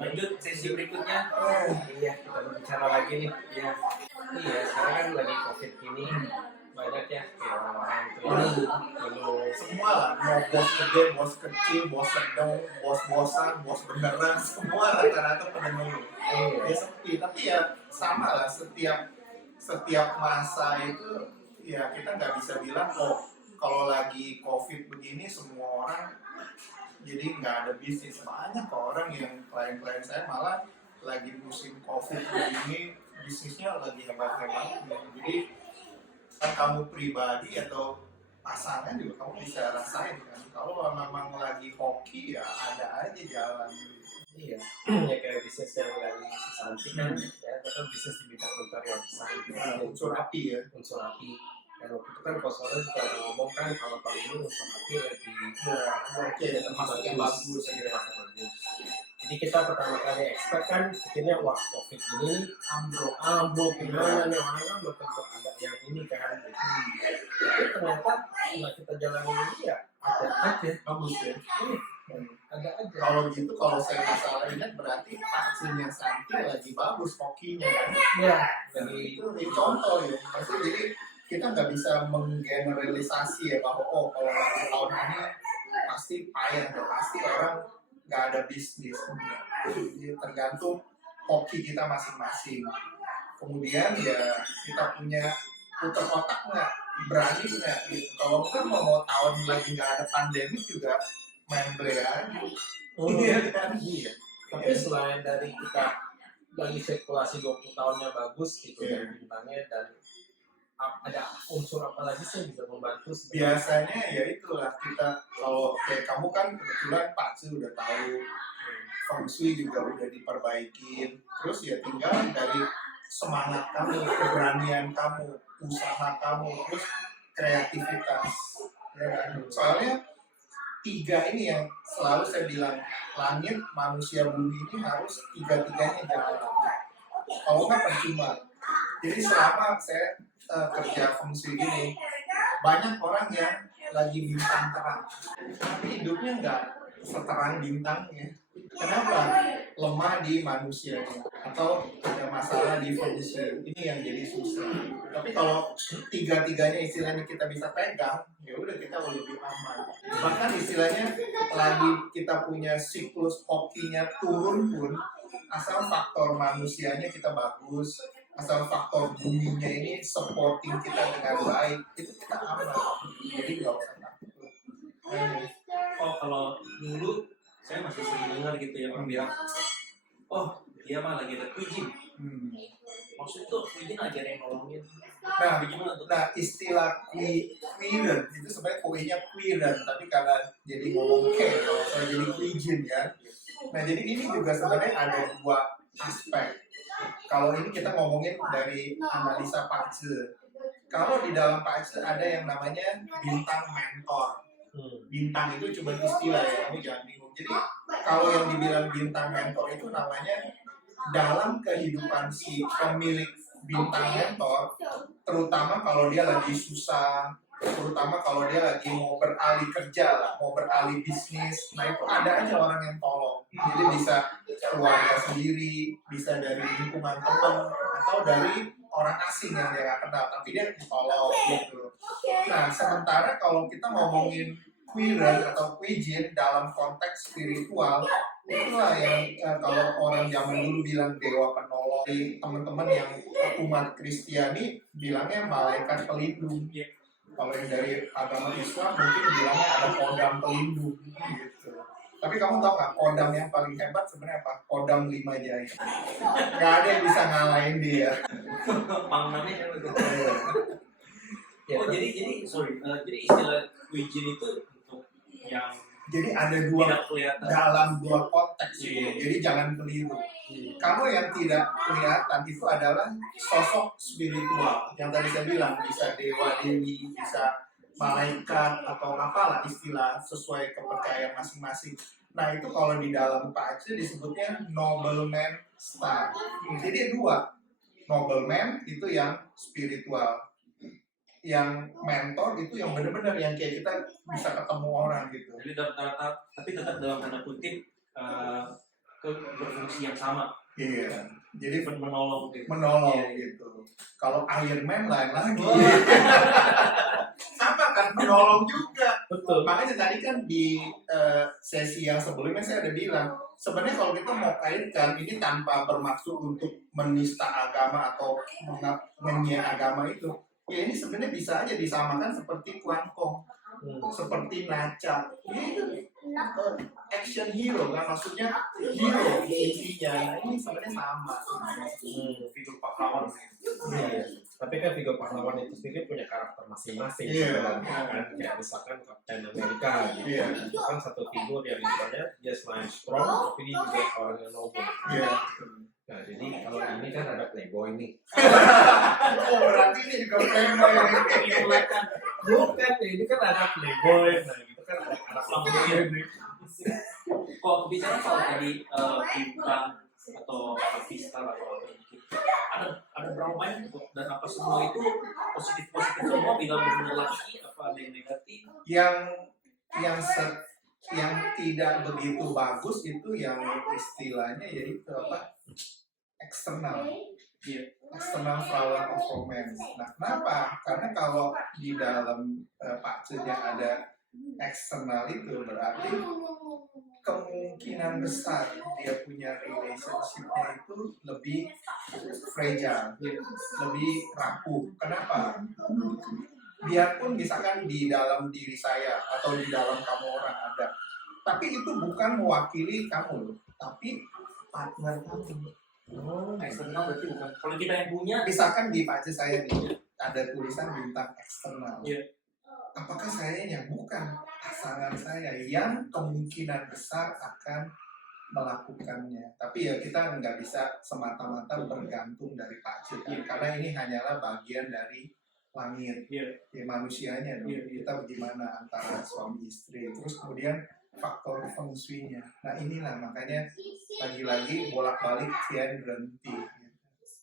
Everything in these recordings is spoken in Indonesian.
Lanjut sesi berikutnya. Iya, kita bicara lagi nih. Iya, sekarang kan lagi COVID ini banyak ya kayak orang-orang itu Semua lah, mau bos gede, bos kecil, bos sedang, bos-bosan, bos beneran, semua rata-rata pada ngeluh. Ya sepi, tapi ya sama lah, setiap masa itu ya kita nggak bisa bilang kalau lagi COVID begini semua orang jadi nggak ada bisnis. Banyak kok orang yang klien-klien saya malah lagi musim COVID begini bisnisnya lagi hebat-hebat. Jadi kan kamu pribadi atau pasangan juga kamu bisa rasain kan. Kalau memang lagi hoki ya ada aja jalan. Iya, ya kayak bisnis yang dari Susanti kan, ya kan bisnis di bidang interior design, Unsur api ya. unsur api. Dan waktu itu kan Kosovo juga ada ngomong kan kalau tahun ini unsur api lagi Oke, termasuk yang bagus. lagi termasuk bagus. Jadi kita pertama kali expect kan pikirnya wah COVID ini ambruk gimana nih orang kan belum tentu ada yang ini kan. Tapi ternyata setelah kita jalanin ini ya ada aja Bagus ya. ada aja. Kalau gitu kalau saya nggak salah ingat berarti vaksinnya Santi lagi bagus hokinya kan. Ya, Jadi itu contoh ya. Maksudnya jadi kita nggak bisa menggeneralisasi ya bahwa kalau lagi tahun ini pasti payah ya, pasti orang nggak ada bisnis. Jadi tergantung hoki kita masing-masing. Kemudian ya kita punya putar otak nggak, berani nggak gitu. Kalau kan mau tahun lagi nggak ada pandemi juga main play aja. Iya kan? Iya. Tapi selain dari kita lagi sirkulasi 20 tahunnya bagus gitu dari bintangnya dan ada unsur apa lagi sih yang bisa membantu? Biasanya ya itulah kita kalau kayak kamu kan kebetulan Pak Su udah tahu Feng Shui juga udah diperbaikin, terus ya tinggal dari semangat kamu, keberanian kamu, usaha kamu, terus kreativitas ya kan? Soalnya tiga ini yang selalu saya bilang langit, manusia, bumi ini harus tiga-tiganya jalan. Kalau nggak percuma. Jadi selama saya kerja Feng Shui gini, banyak orang yang lagi bintang terang, tapi hidupnya nggak seterang bintangnya. Kenapa? Lemah di manusianya atau ada masalah di Feng Shui. Ini yang jadi susah. Tapi kalau tiga-tiganya istilahnya kita bisa pegang, ya udah kita lebih aman. Bahkan istilahnya lagi kita punya siklus hokinya turun pun, asal faktor manusianya kita bagus, asal faktor buminya ini supporting kita dengan baik, itu kita aman. Jadi nggak usah takut. Oh, kalau dulu saya masih sering dengar gitu ya orang bilang, oh dia mah lagi ada kuijin. Maksudnya tuh kuijin aja yang nolongin. Gimana tuh? Nah, istilah kuiren itu sebenarnya kuinya kuiren, tapi karena jadi ngomong kalau saya jadi kuijin ya. Nah, jadi ini juga sebenarnya ada dua aspek. Kalau ini kita ngomongin dari analisa Pak Zhe. Kalau di dalam Pak Zhe ada yang namanya bintang mentor. Bintang itu cuma istilah ya, kamu jangan bingung. Jadi kalau yang dibilang bintang mentor itu namanya dalam kehidupan si pemilik bintang mentor, terutama kalau dia lagi susah, terutama kalau dia lagi mau beralih kerja lah, mau beralih bisnis, nah itu ada aja orang yang tolong. Jadi bisa keluarga sendiri, bisa dari lingkungan teman, atau dari orang asing yang dia nggak kenal, tapi dia ditolong gitu. Nah, sementara kalau kita ngomongin kuiren atau kuijin dalam konteks spiritual, itulah yang kalau orang zaman dulu bilang dewa penolong, teman-teman yang umat Kristiani bilangnya malaikat pelindung. Kalau yang dari agama Islam mungkin bilangnya ada kodam pelindung gitu. Tapi kamu tahu nggak kodam yang paling hebat sebenarnya apa? Kodam 5 Jaya. Nggak ada yang bisa ngalahin dia. Pangnamanya kan begitu. Oh jadi jadi istilah kuijin itu untuk yang jadi ada dua tidak kelihatan dalam dua konteks gitu. Jadi jangan keliru. Kalau yang tidak kelihatan itu adalah sosok spiritual yang tadi saya bilang, bisa dewa dewi, bisa malaikat atau apalah istilah sesuai kepercayaan masing-masing. Nah itu kalau di dalam Pak Aceh disebutnya nobleman star. Jadi dua, nobleman itu yang spiritual, yang mentor itu yang benar-benar yang kayak kita bisa ketemu orang gitu. Jadi tapi tetap dalam tanda kutip berfungsi yang sama. Iya. Jadi Menolong gitu. menolong Iya. gitu. Kalau Iron Man lain lagi. Sama kan menolong juga. Betul. Makanya tadi kan di sesi yang sebelumnya saya ada bilang, sebenarnya kalau kita mau kaitkan ini tanpa bermaksud untuk menista agama atau menyiar agama itu, ya ini sebenarnya bisa aja disamakan seperti kuangkong, seperti naca. Ya itu action hero kan, maksudnya hero intinya. Nah ini sebenarnya sama. Figur pahlawan. Iya. Tapi kan figur pahlawan itu sendiri punya karakter masing-masing. Iya. Kan kayak misalkan Captain America gitu. Iya. Itu kan satu figur yang misalnya dia selain strong, tapi dia juga orang yang noble. Iya. Nah, jadi kalau ini kan ada playboy nih. Oh berarti ini juga playboy yang Menyesuaikan. Bukan, ini kan ada playboy. Nah, itu kan ada karakter nih. Kalau bicara soal tadi bintang atau artistar atau apa gitu, ada berapa banyak dan apa semua itu positif semua, bila benar lagi apa ada yang negatif? Yang tidak begitu bagus itu yang istilahnya yaitu apa, eksternal. Iya. External flower of romance. Nah, kenapa? Karena kalau di dalam pakcenya ada eksternal itu berarti kemungkinan besar dia punya relationship-nya itu lebih fragile, lebih rapuh. Kenapa? Biarpun misalkan di dalam diri saya atau di dalam kamu orang ada, tapi itu bukan mewakili kamu loh, tapi partner kamu. Eksternal berarti bukan. Kalau kita yang punya, Misalkan di pace saya nih ada tulisan bintang eksternal. Iya. Apakah saya yang bukan pasangan saya yang kemungkinan besar akan melakukannya? Tapi ya kita nggak bisa semata-mata bergantung dari pace kan? Karena ini hanyalah bagian dari langit, Iya. ya manusianya dong. Iya. Kita bagaimana antara suami istri, terus kemudian faktor feng shui-nya. Nah inilah makanya lagi-lagi bolak-balik kian berhenti.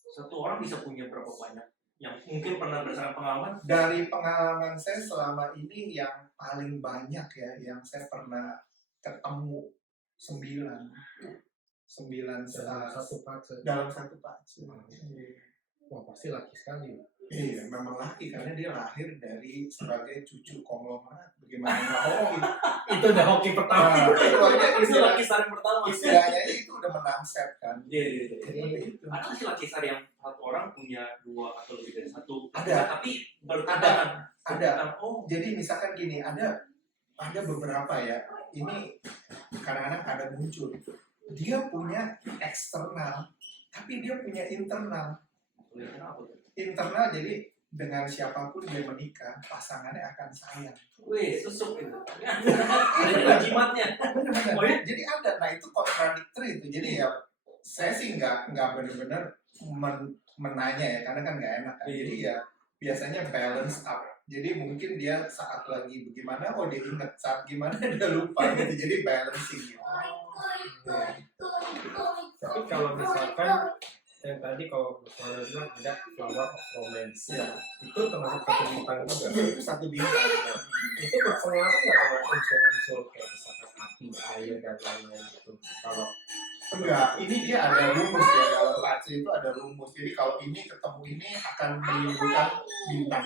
satu orang bisa punya berapa banyak? Yang mungkin pernah berdasarkan pengalaman? Dari pengalaman saya selama ini yang paling banyak ya, yang saya pernah ketemu 9 Dalam satu pace. dalam satu pace. Wah, pasti laki sekali. Iya, memang laki karena dia lahir dari sebagai cucu konglomerat. Bagaimana nggak hoki? Itu udah hoki pertama. Nah, itu aja Itu laki sar yang pertama. istilahnya itu udah menang set kan. Iya. Seperti itu. Ada sih laki sar yang satu orang punya dua atau lebih dari satu. Ada. Tapi bertahan. Ada. Oh, Jadi misalkan gini, ada beberapa ya. Ini kadang-kadang ada muncul. Dia punya eksternal, tapi dia punya internal. apa tuh? Internal jadi dengan siapapun dia menikah, pasangannya akan sayang. Wih, susuk itu. Ada juga jimatnya. Benar-benar. Oh, iya? Jadi ada, nah itu kontradiktif itu. Jadi ya saya sih nggak benar-benar menanya ya, karena kan nggak enak kan. Jadi ya biasanya balance up. Jadi mungkin dia saat lagi bagaimana, oh dia ingat, saat gimana dia lupa gitu. Jadi balancing gitu. Tapi kalau misalkan yang tadi kalau misalnya bilang ada flower of romance, Ya. itu termasuk satu bintang juga. Iya, itu satu bintang. Itu berpengaruh nggak sama unsur-unsur kayak misalkan api, air dan lain-lain itu? Kalau Enggak, ini dia ada rumus ya, dalam pace itu ada rumus. Jadi kalau ini ketemu ini akan menimbulkan bintang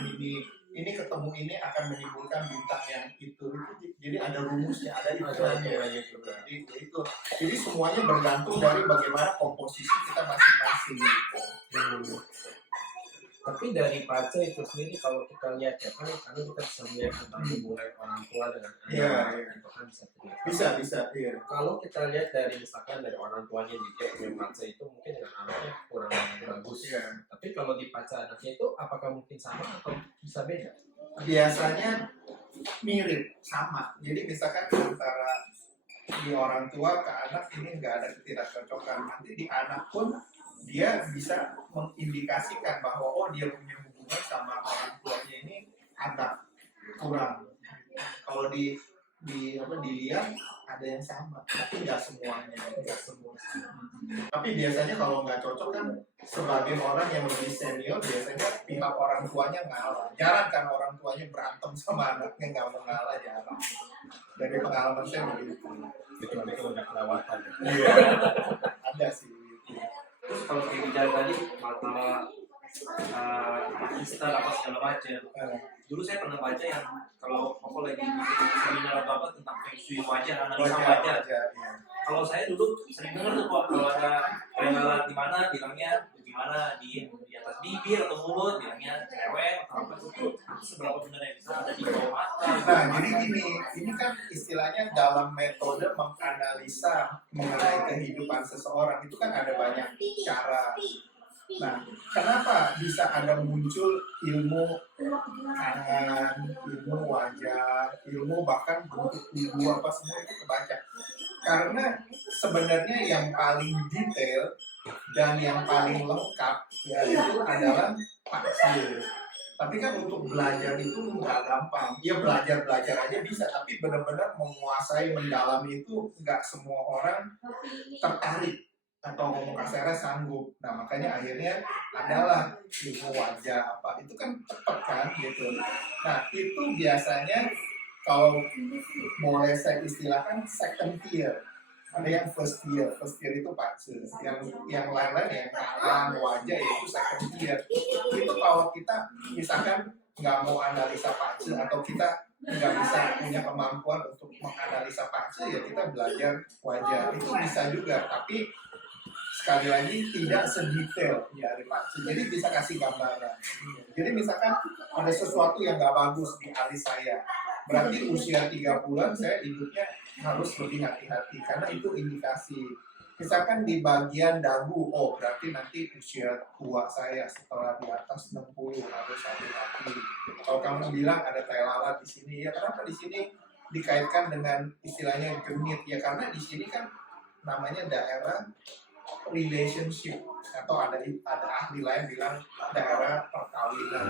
ini ketemu ini akan menimbulkan bintang yang itu. Jadi ada rumusnya, ada iklannya. Jadi itu. Jadi semuanya bergantung dari bagaimana komposisi kita masing-masing. Gitu. tapi dari pace itu sendiri kalau kita lihat ya kan karena kita bisa melihat tentang hubungan orang tua dengan anak, Iya. itu kan bisa terlihat. Bisa, iya. Kalau kita lihat dari misalkan dari orang tuanya dia punya pace itu mungkin dengan anaknya kurang bagus. Iya. Tapi kalau di pace anaknya itu apakah mungkin sama atau bisa beda? Biasanya mirip, sama. Jadi misalkan antara di orang tua ke anak ini nggak ada ketidakcocokan. Nanti di anak pun dia bisa mengindikasikan bahwa oh dia punya hubungan sama orang tuanya ini anak kurang. Kalau dilihat ada yang sama, tapi nggak semuanya, nggak semua. Tapi biasanya kalau nggak cocok kan sebagai orang yang lebih senior biasanya pihak orang tuanya ngalah. Jarang kan orang tuanya berantem sama anaknya nggak mau ngalah, jarang. Dari pengalaman saya begitu. kecuali kalau udah kelewatan. Iya. Ada sih. Terus kalau kayak bicara tadi masalah Easter apa segala macam, dulu saya pernah baca yang kalau Koko lagi bikin seminar atau apa tentang feng shui wajah, analisa wajah. Kalau saya dulu sering dengar tuh Pak, kalau ada pengenalan di mana bilangnya gimana di atas bibir atau mulut bilangnya cewek atau apa itu seberapa benar yang bisa ada di bawah mata. Nah, jadi ini kan istilahnya dalam metode menganalisa mengenai kehidupan seseorang itu kan ada banyak cara. Nah, kenapa bisa ada muncul ilmu tangan, ilmu wajah, ilmu bahkan bentuk tubuh apa semua itu kebaca? Karena sebenarnya yang paling detail dan yang paling lengkap ya itu adalah pakcir. Tapi kan untuk belajar itu nggak gampang. Ya belajar aja bisa, tapi benar-benar menguasai, mendalami itu nggak semua orang tertarik atau ngomong kasarnya sanggup. Nah makanya akhirnya adalah ilmu wajah apa itu kan cepet kan gitu. Nah itu biasanya kalau boleh saya istilahkan second tier. Ada yang first tier itu pakcir. Yang lain-lain yang tangan, wajah itu second tier. Itu kalau kita misalkan nggak mau analisa pakcir atau kita nggak bisa punya kemampuan untuk menganalisa pakcir ya kita belajar wajah itu bisa juga. Tapi sekali lagi tidak sedetail dari pakcir. Jadi bisa kasih gambaran. Jadi misalkan ada sesuatu yang nggak bagus di alis saya. Berarti usia 3 bulan saya hidupnya harus lebih hati-hati karena itu indikasi. Misalkan di bagian dagu, oh berarti nanti usia tua saya setelah di atas 60 harus hati-hati. Kalau kamu bilang ada tai lalat di sini, ya kenapa di sini dikaitkan dengan istilahnya genit? Ya karena di sini kan namanya daerah relationship atau ada ahli lain bilang daerah perkawinan.